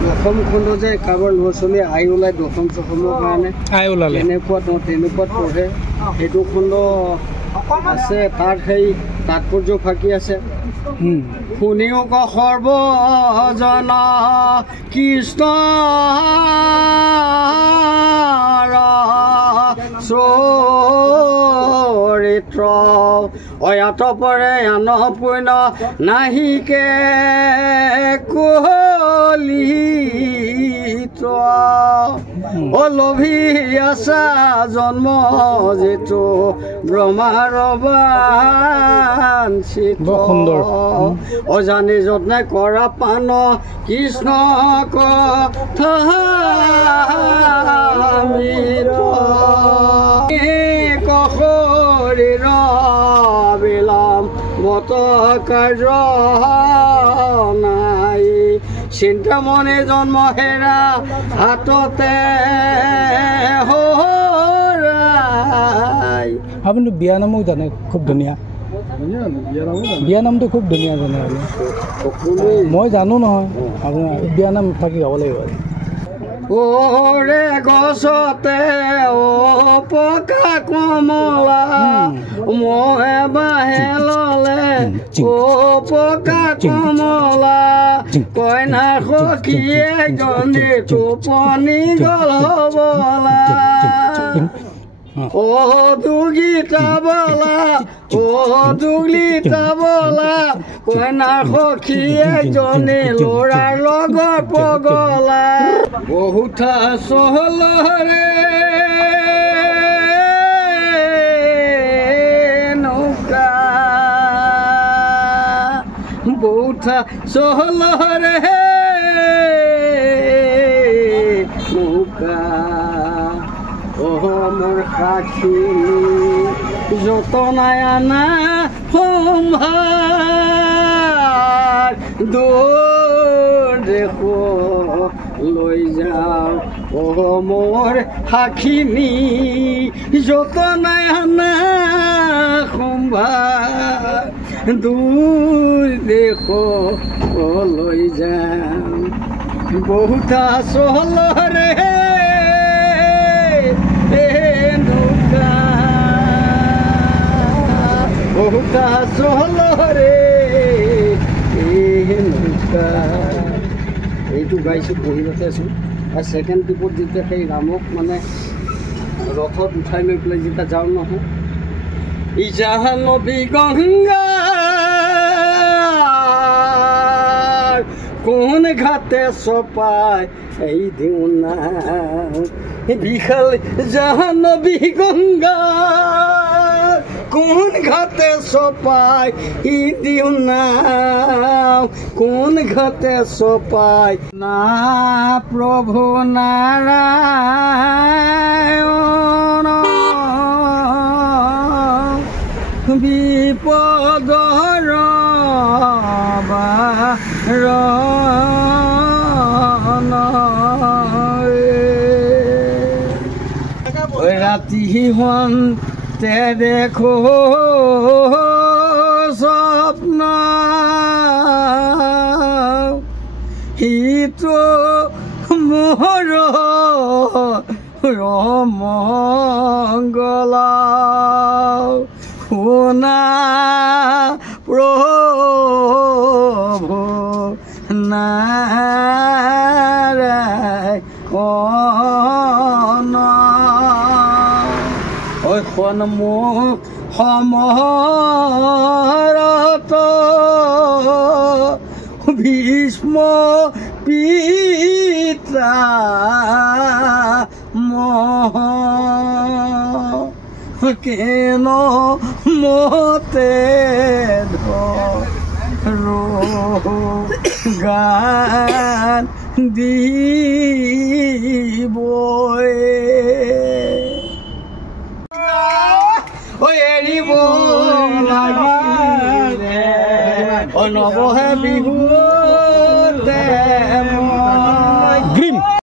দশম খণ্ড যে কাৰোবাৰ ল'ৰা ছোৱালী আই ওলাই দশম চশমৰ কাৰণে আই ওলালে তেনেকুৱাত পঢ়ে সেইটো খণ্ড আছে তাত সেই তাৎপৰ্য ফাঁকি আছে শুনিও ক সৰ্বজন কৃষ্ণ চৰিত্ৰ অয়াত পৰে আন পুণ্য নাহিকে কলিত অলভি আছা জন্ম যিটো ব্ৰহ্মাৰ বাঞ্ছিত অজানি যত্নে কৰা পান কৃষ্ণ কথামিত শৰীৰ বিলাম মত কাৰ্য নাই চিন্তামণি জন্ম হেৰা হাততে হৰাই আপুনি বিয়া নামো জানে খুব ধুনীয়া বিয়া নামটো খুব ধুনীয়া জানে মই জানো নহয় আপোনাৰ বিয়া নাম থাকি গাব লাগিব ওরে গছতে ও পকা কমলা মহে বাহে ললে ও পকা কমলা কইনা সখীয়ে জনী টোপনি গল বলা ও দুগিতা বলা ও দুগলিতা বলা কইনা সখীয়ে জনী ল'ৰাৰ লগত পগলা বহুতা চহলৰে নৌকা বহুতা চহলৰে নৌকা মোৰ সাক্ষী যতনাই আনা সম্ভাৰ দূৰ দেখো লৈ যাওঁ মোৰ সাক্ষীনি যতনাই আনা সম্ভাৰ দূৰ দেখো লৈ যাওঁ বহুতা চহলৰে বহুতা চহলৰে এইটো গাইছোঁ বহিলতে আছোঁ আৰু ছেকেণ্ড ট্ৰিপত যেতিয়া সেই ৰামক মানে ৰথত উঠাই লৈ পেলাই যেতিয়া যাওঁ নহয় ইজাহা নবী গংগা কোন ঘাটে চপাই এই দিওঁ না বিশাল জাহ্নবী গংগা কোন ঘাটে চপাই ই দিওঁ না কোন ঘাটে চপাই না প্ৰভু নাৰায়ণ বিপদৰ ৰাতি হন্তে দেখো স্বপ্ন হিতো মোহৰ মংগলা শুনা প্ৰভু নাৰায়ণ সন্মুখ সমৰত ভীষ্ম পিতা মহ কেন মতে গান দিবই এৰিব লাগিলে নবহে বিহু